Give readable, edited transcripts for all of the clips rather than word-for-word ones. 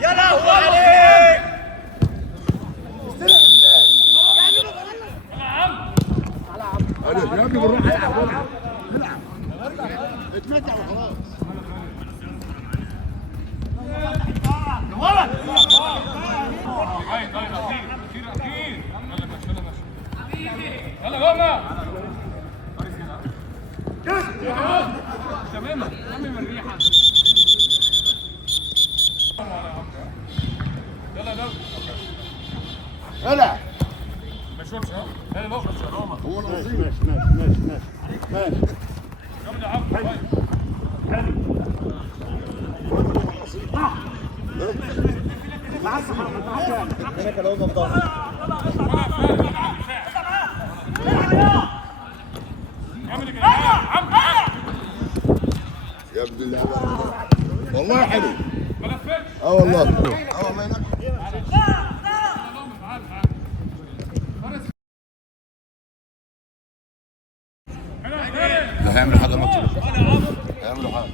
يا لهوي عليك. يا ابني بالراحه العب اتمتع وخلاص. يلا جوه تمام من الريحه. يلا يلا هلا ما شوتش ها. يلا لو هو نصيب. ماشي كمل يا عم. هناك لو ضغط يا ابن الله والله حلو. ما لفتش. والله والله لا هيعملوا حاجه الماتش ده. هيعملوا حاجه.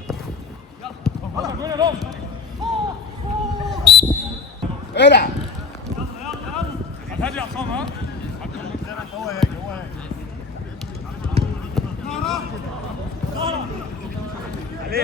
العب هادي يا عصام ها. عليه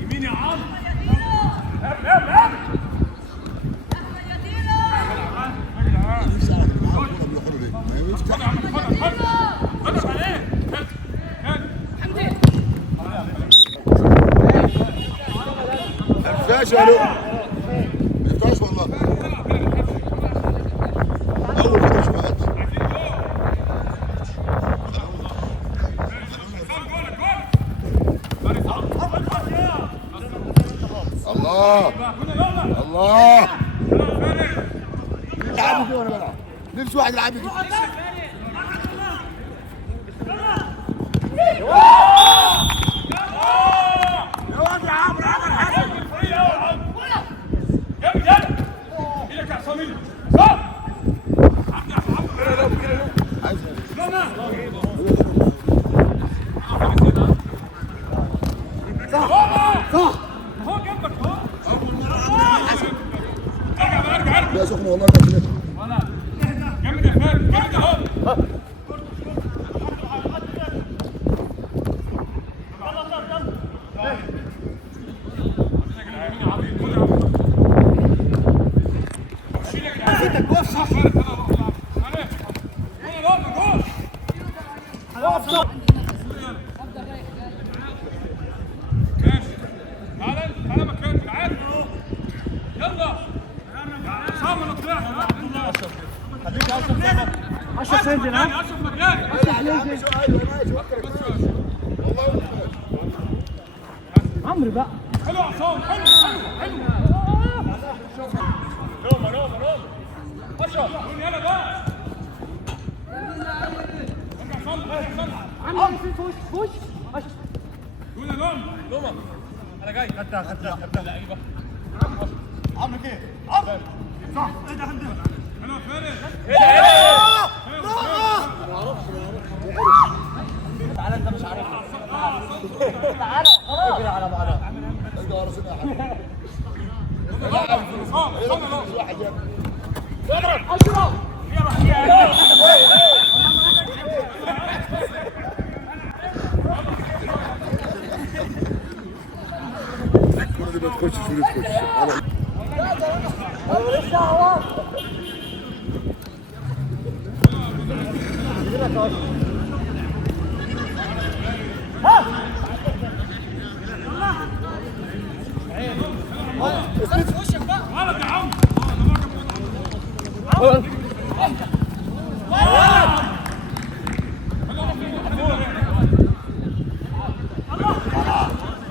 يمين يا عم. فاش يا لو فاش والله اول فاش فات. الله الله لعب فيه وانا بلعب. نفسي واحد يلعب فيه. يا سخن والله جامد يا فارس جامد اهو. تعال مكان تعال. يلا صام انا طلعت. خليك 10 سنتي ها. 10 مكان. عمرو بقى حلو عصام حلو روما اشرف يلا بقى. عمرو فوش قول يا لوما انا جاي. خدتها لعيبه. عمرو كيف عمرو صح ايه ده عندنا حلو فارس. تعالى انت مش عارف تعالى خلاص اجري على بعضها ارجع ورا يا حبيبي. الكرة دي ما تخش شو تخش. لسه هو ولد يا عم.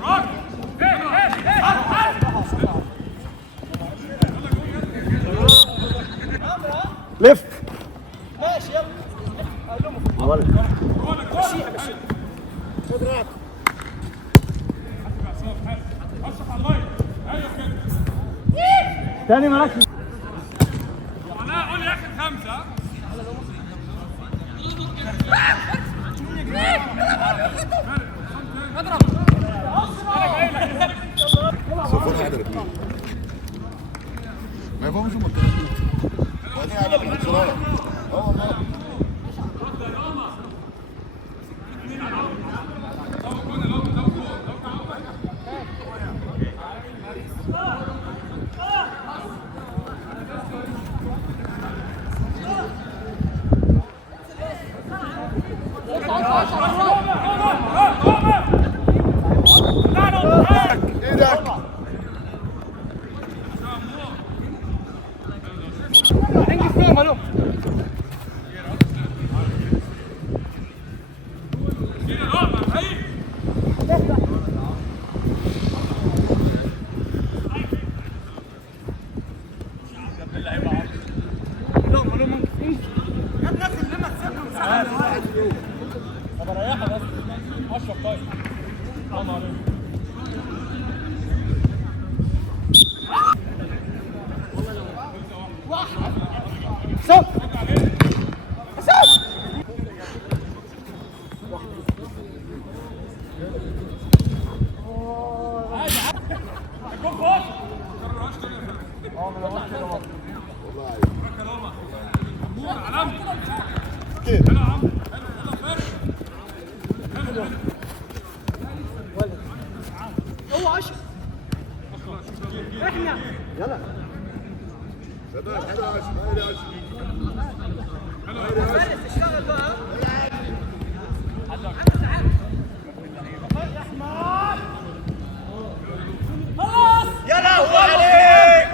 راك تاني مالكش. انا قول يا اخي خمسه. صفر حاجه الاثنين ما يفهمش هم الكلام وبعدين على الانصراف والله ايدك انجز فيهم الو. طب ريحها بس. اشرف طيب. السلام عليكم. صوت صوت هو اشرف احنا يلا شباب حلو عشان فارس اشتغل بقى. خلاص يا لهوي عليك.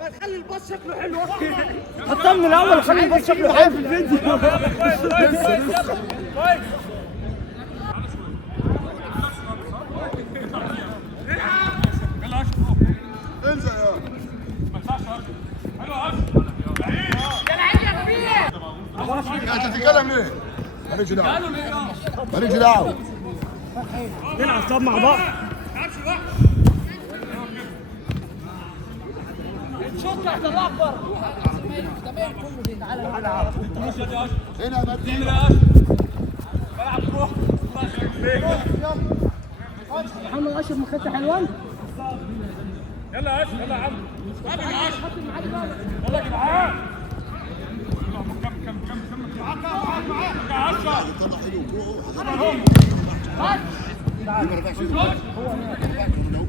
ما تخلي الباص شكله حلو. حطها من الاول وخلي الباص شكله حلو في الفيديو. انزل يا انت بتتكلم ليه؟ مالكش دعوه مالكش دعوه نلعب طب مع بعض. شوط تحت الله اكبر. هنا يا بدري محمد اشرف مخته حلوان. يلا يا اشرف يلا يا عم. يلا يا اشرف يلا يا جدعان. كم يا اشرف. طلع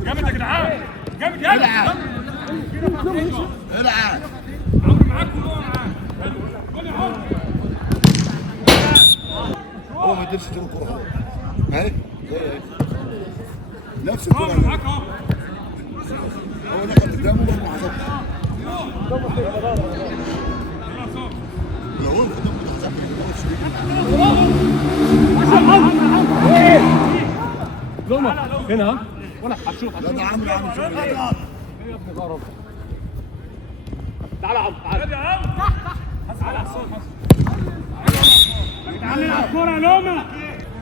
جامد يا جدعان. جامد يلا. العب العب عمرو معاك وهو معاك. قول يا عمرو. هو ما يقدرش يجيب الكوره اهي نفس عمرو الكوره معاك اهو. هو دخل قدامه وما حسبش لو هو قدامه ما حسبش هنا وانا هشوف. لا ده عامل عامل شغل تعالى يا عمرو تعالى يا عمرو. تعالى على الصوت تعالى نلعب كوره يا لومه.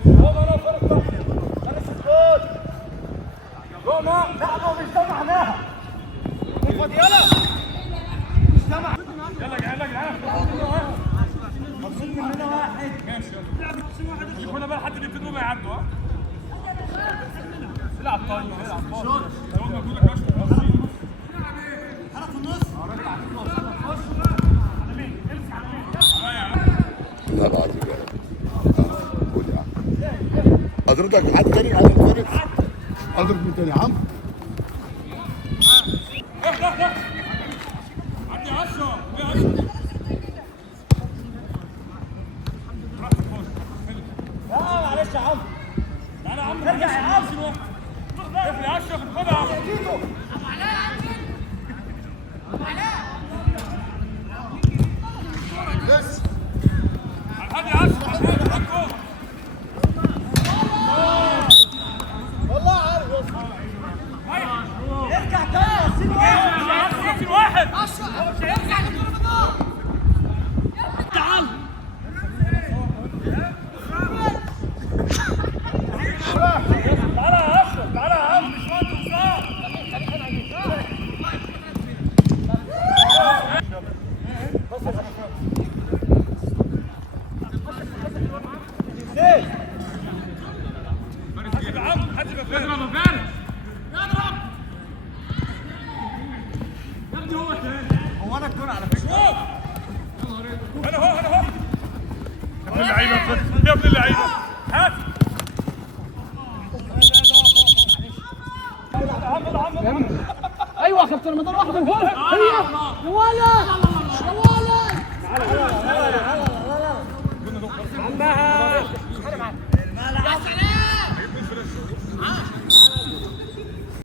لومه فرق ضغط. خلص الجول. لومه لعبه مش سامعناها. خد يلا. مش سامع. يلا يا جدعان. مبسوط مننا واحد. ماشي يلا. يكون بقى حد بيبتدوا ما يعدوا ها. العب طيب العب طيب. لومه بقول لك اشرف. لا لا عايز قول يا عم حضرتك حد تاني عايز تفرق اضرب من تاني يا عم عدي يا اشرف يا اشرف. معلش يا عم. تعالى يا عم. ارجع يا عم. افرق يا اشرف خدها يا عم. بس هادي يا اشرف. والله عارف. ارجع تاني. سيب واحد. اشرف ارجع للجول. تعال. تعالى يا اشرف تعالى يا عم. مش وقت وصال. حاسب يا عم، حاسب يا فارس. اضرب يا فارس. اضرب. يا ابني هو كمان. هو انا الكورة على فكرة. انا اهو انا اهو. يا ابن اللعيبة يا ابن اللعيبة. هات. ايوه يا كابتن رمضان.